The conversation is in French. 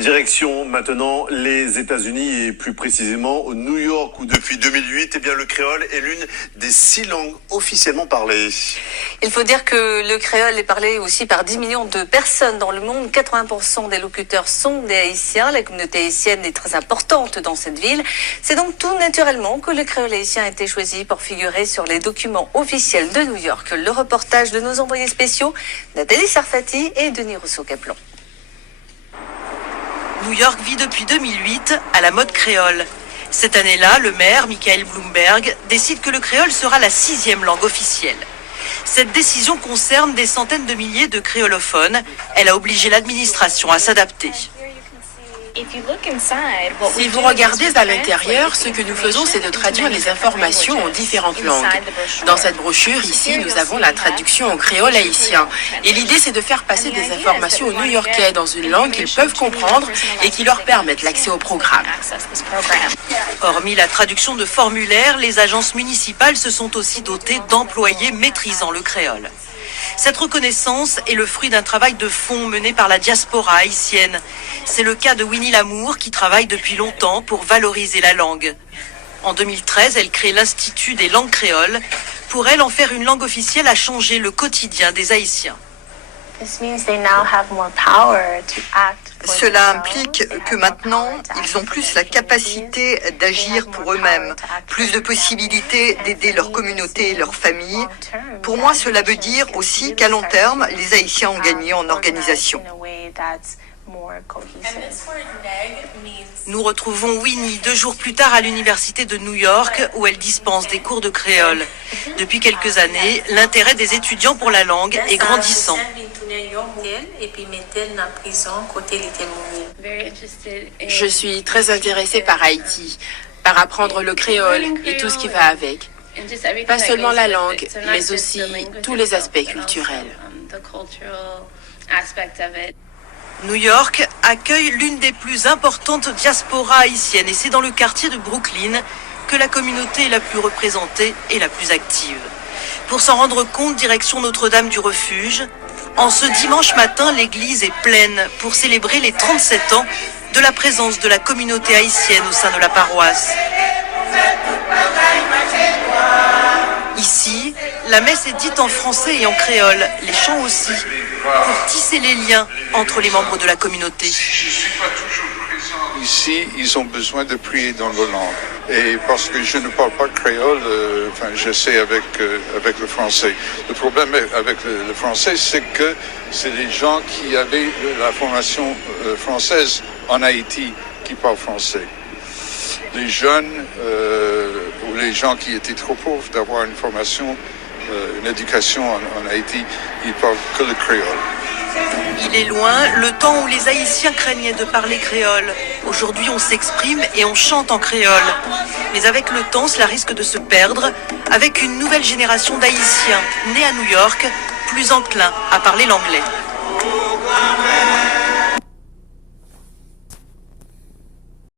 Direction maintenant les États-Unis et plus précisément New York où depuis 2008, le créole est l'une des 6 langues officiellement parlées. Il faut dire que le créole est parlé aussi par 10 millions de personnes dans le monde. 80% des locuteurs sont des Haïtiens. La communauté haïtienne est très importante dans cette ville. C'est donc tout naturellement que le créole haïtien a été choisi pour figurer sur les documents officiels de New York. Le reportage de nos envoyés spéciaux, Nathalie Sarfati et Denis Rousseau-Caplon. New York vit depuis 2008 à la mode créole. Cette année-là, le maire, Michael Bloomberg, décide que le créole sera la 6e langue officielle. Cette décision concerne des centaines de milliers de créolophones. Elle a obligé l'administration à s'adapter. Si vous regardez à l'intérieur, ce que nous faisons, c'est de traduire les informations en différentes langues. Dans cette brochure, ici, nous avons la traduction en créole haïtien. Et l'idée, c'est de faire passer des informations aux New-Yorkais dans une langue qu'ils peuvent comprendre et qui leur permettent l'accès au programme. Hormis la traduction de formulaires, les agences municipales se sont aussi dotées d'employés maîtrisant le créole. Cette reconnaissance est le fruit d'un travail de fond mené par la diaspora haïtienne. C'est le cas de Winnie Lamour qui travaille depuis longtemps pour valoriser la langue. En 2013, elle crée l'Institut des langues créoles. Pour elle, en faire une langue officielle a changé le quotidien des Haïtiens. Cela implique que maintenant, ils ont plus la capacité d'agir pour eux-mêmes, plus de possibilités d'aider leur communauté et leur famille. Pour moi, cela veut dire aussi qu'à long terme, les Haïtiens ont gagné en organisation. Nous retrouvons Winnie 2 jours plus tard à l'université de New York où elle dispense des cours de créole. Depuis quelques années, l'intérêt des étudiants pour la langue est grandissant. Je suis très intéressée par Haïti, par apprendre le créole et tout ce qui va avec. Pas seulement la langue, mais aussi tous les aspects culturels. New York accueille l'une des plus importantes diasporas haïtiennes et c'est dans le quartier de Brooklyn que la communauté est la plus représentée et la plus active. Pour s'en rendre compte, direction Notre-Dame du Refuge. En ce dimanche matin, l'église est pleine pour célébrer les 37 ans de la présence de la communauté haïtienne au sein de la paroisse. Ici, la messe est dite en français et en créole, les chants aussi, pour tisser les liens entre les membres de la communauté. Ici, ils ont besoin de prier dans leur langue. Et parce que je ne parle pas créole, j'essaie avec le français. Le problème avec le français, c'est que c'est les gens qui avaient la formation française en Haïti qui parlent français. Les jeunes ou les gens qui étaient trop pauvres d'avoir une formation, une éducation en Haïti, ils parlent que le créole. Il est loin le temps où les Haïtiens craignaient de parler créole. Aujourd'hui, on s'exprime et on chante en créole. Mais avec le temps, cela risque de se perdre avec une nouvelle génération d'Haïtiens nés à New York, plus enclins à parler l'anglais.